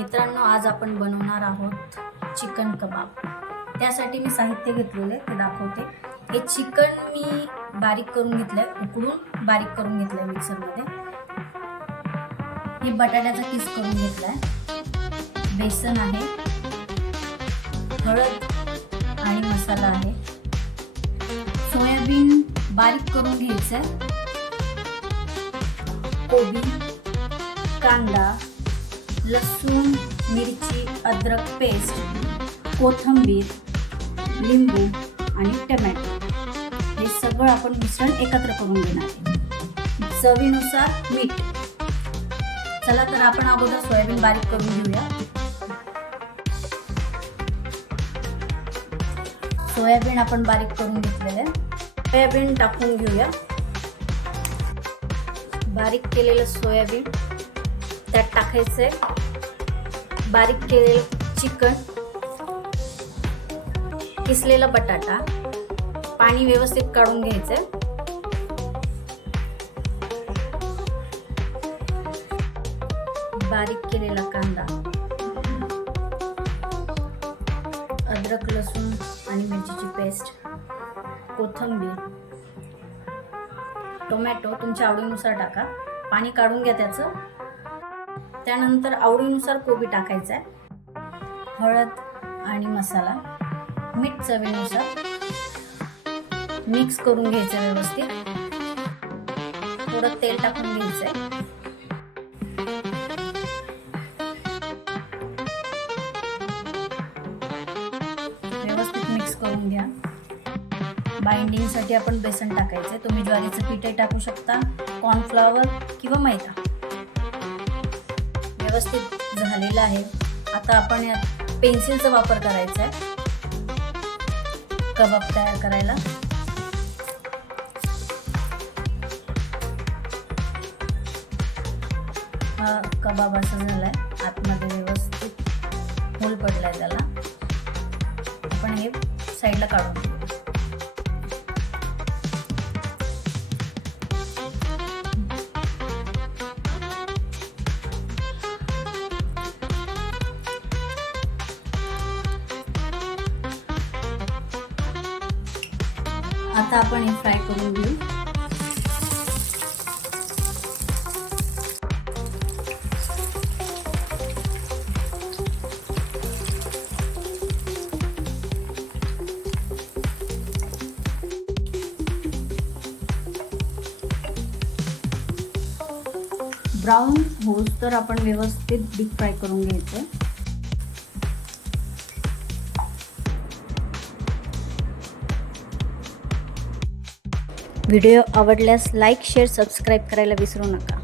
मित्रांनो, आज आपण बनवणार आहोत चिकन कबाब। त्यासाठी मी साहित्य घेतलेले ते दाखवते। हे चिकन मी बारीक करून घेतलंय, उकडून बारीक करून घेतलंय मिक्सरमध्ये। हे बटाट्याचा किस करून घेतलाय, बेसन आहे, हळद आणि मसाला आहे, सोयाबीन बारीक करून घ्यायचंय, कोबी, कांदा, लसूण, मिरची, अद्रक पेस्ट, कोथिंबीर, लिंबू आणि टोमॅटो हे सगळं आपण मिश्रण एकत्र करून घेणार आहे। चवीनुसार मीठ। चला तर आपण अगोदर सोयाबीन बारीक करून घेऊया। सोयाबीन आपण बारीक करून घेतलेले, सोयाबीन टाकून घेऊया। बारीक केलेलं सोयाबीन त्यात टाकायचंय, बारीक केलेलं चिकन, किसलेला बटाटा, पाणी व्यवस्थित काढून घ्यायचंय, बारीक केलेला कांदा, अद्रक लसूण आणि मिरचीची पेस्ट, कोथिंबीर, टोमॅटो तुमच्या आवडीनुसार टाका, पाणी काढून घ्या त्याचं। त्यानंतर आवडीनुसार कोबी टाकायचा आहे, हळद आणि मसाला, मीठ चवीनुसार, मिक्स करून घ्यायचं व्यवस्थित। थोडं तेल टाकून घ्यायचंय, व्यवस्थित मिक्स करून घ्या। बाइंडिंगसाठी आपण बेसन टाकायचंय, तुम्ही ज्वारीचं पीठही टाकू शकता, कॉर्नफ्लॉवर किंवा मैदा। व्यवस्थित झालेलं आहे। आता आपण यात पेन्सिलचा वापर करायचा आहे कबाब तयार करायला। हा कबाब असा झालाय, आतमध्ये व्यवस्थित होल पडलाय त्याला। आपण हे साईडला काढून घेऊ। आता आपण हे फ्राय करून घेऊ। ब्राऊन होस तर आपण व्यवस्थित डीप फ्राय करून घ्यायचं। व्हिडिओ आवडल्यास लाईक, शेअर, सबस्क्राईब करायला विसरू नका।